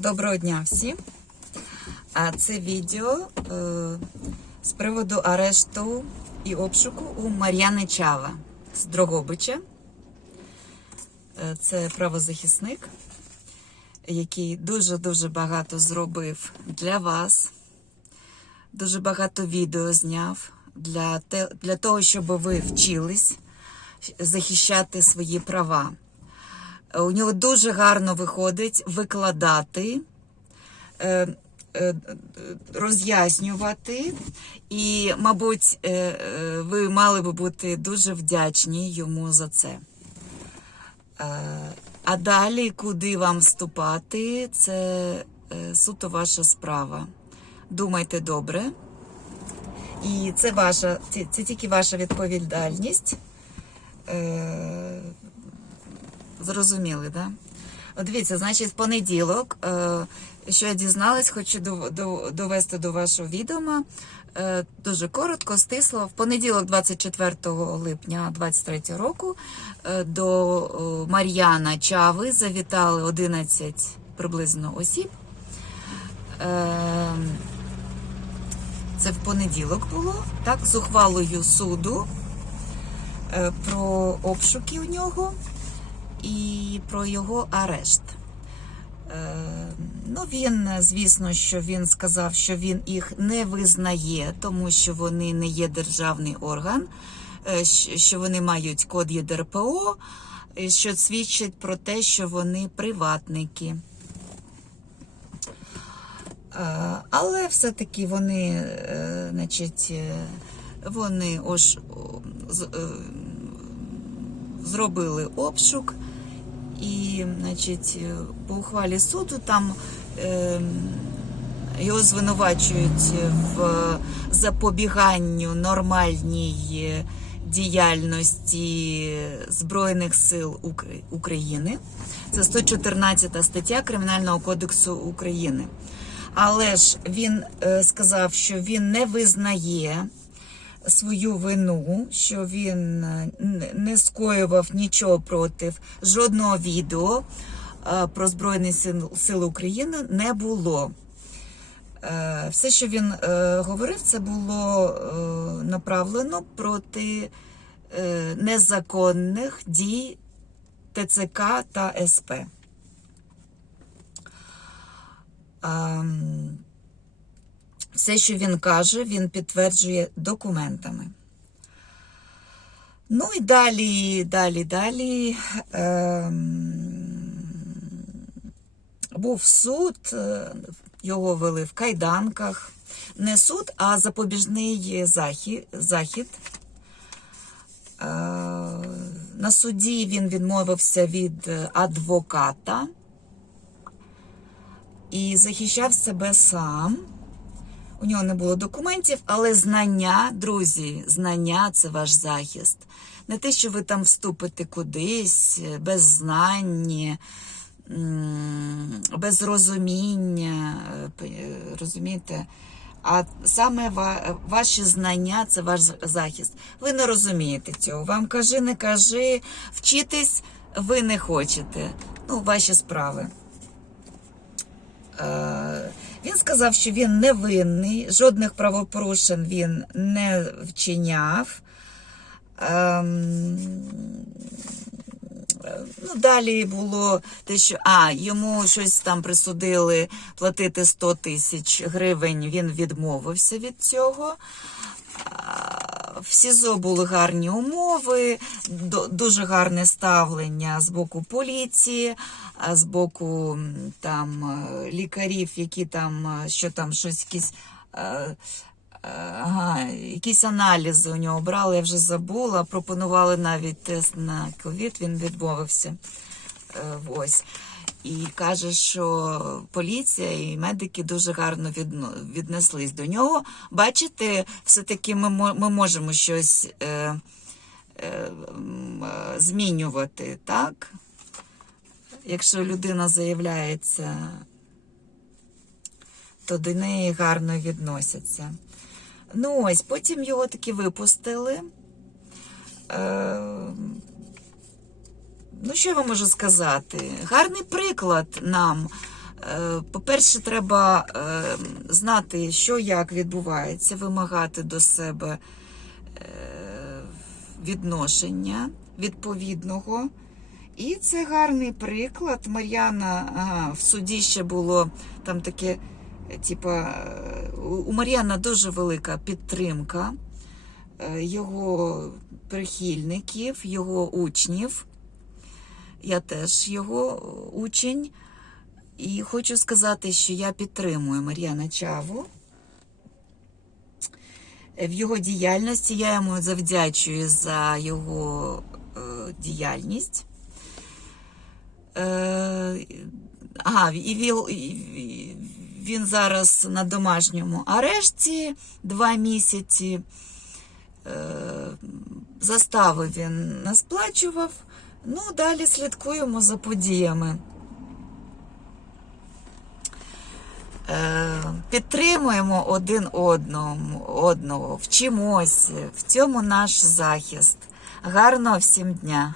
Доброго дня всім. А це відео е, з приводу арешту і обшуку у Мар'яни Чава з Дрогобича. Е, це правозахисник, який дуже-дуже багато зробив для вас. Дуже багато відео зняв для, того, щоб ви вчились захищати свої права. У нього дуже гарно виходить викладати, е, е, роз'яснювати, і, мабуть, е, е, ви мали би бути дуже вдячні йому за це. Е, А далі, куди вам вступати, це е, суто ваша справа. Думайте добре. І це ваша, це тільки ваша відповідальність. Зрозуміли, так? Да? Дивіться, значить, в понеділок, е, що я дізналась, хочу дов- дов- довести до вашого відома. Е, дуже коротко, стисло. В понеділок, 24 липня 2023 року, е, до Мар'яна Чави завітали 11 приблизно осіб. Це в понеділок було, так, з ухвалою суду про обшуки у нього і про його арешт. Е, Ну, він, звісно, що він сказав, що він їх не визнає, тому що вони не є державний орган, е, що вони мають код ЄДРПО, що свідчить про те, що вони приватники. Е, Але все-таки вони, е, значить, е, вони ож, о, з- е, зробили обшук, і, значить, по ухвалі суду там е, його звинувачують в запобіганню нормальній діяльності Збройних сил України. Це 114 стаття Кримінального кодексу України. Але ж він е, сказав, що він не визнає свою вину, що він е, не скоював нічого проти жодного відео е, про Збройні Сили України не було. Е, Все, що він говорив, це було направлено проти незаконних дій ТЦК та СП. Все, що він каже, він підтверджує документами. Ну і далі, далі, далі. Ем, був суд, е, його вели в кайданках. Не суд, а запобіжний захід. Е, На суді він відмовився від е, адвоката і захищав себе сам. У нього не було документів, але знання, друзі, знання це ваш захист. Не те, що ви там вступите кудись без знань, без розуміння, розумієте? А саме ваші знання це ваш захист. Ви не розумієте цього. Вам кажи, не кажи, вчитись ви не хочете. Ну, ваші справи. Е, Він сказав, що він невинний, жодних правопорушень він не вчиняв. Ем, Ну, далі було те, що а, йому щось там присудили платити 100 тисяч гривень, він відмовився від цього. В СІЗО були гарні умови, дуже гарне ставлення з боку поліції, з боку там е, лікарів, які там е, що там щось якісь. е, Ага, якісь аналізи у нього брали, я вже забула. Пропонували навіть тест на ковід, він відмовився. Ось. І каже, що поліція і медики дуже гарно віднеслись до нього. Бачите, все-таки ми, ми можемо щось е, е, е, змінювати, так? Якщо людина заявляється, то до неї гарно відносяться. Ну ось, потім його таки випустили. Е, Ну, що я вам можу сказати? Гарний приклад нам Е, По-перше, треба е, знати, що як відбувається, вимагати до себе е, відношення відповідного. І це гарний приклад. Мар'яна ага, в суді ще було там таке, типа, у Мар'яна дуже велика підтримка його прихильників, його учнів. Я теж його учень. І хочу сказати, що я підтримую Мар'яна Чаву в його діяльності. Я йому завдячую за його е, діяльність. Е, ага, і він, він зараз на домашньому арешті два місяці. Е, застави він не сплачував. Ну, далі слідкуємо за подіями. Е, Підтримуємо один одному, одного, вчимось. В цьому наш захист. Гарного всім дня!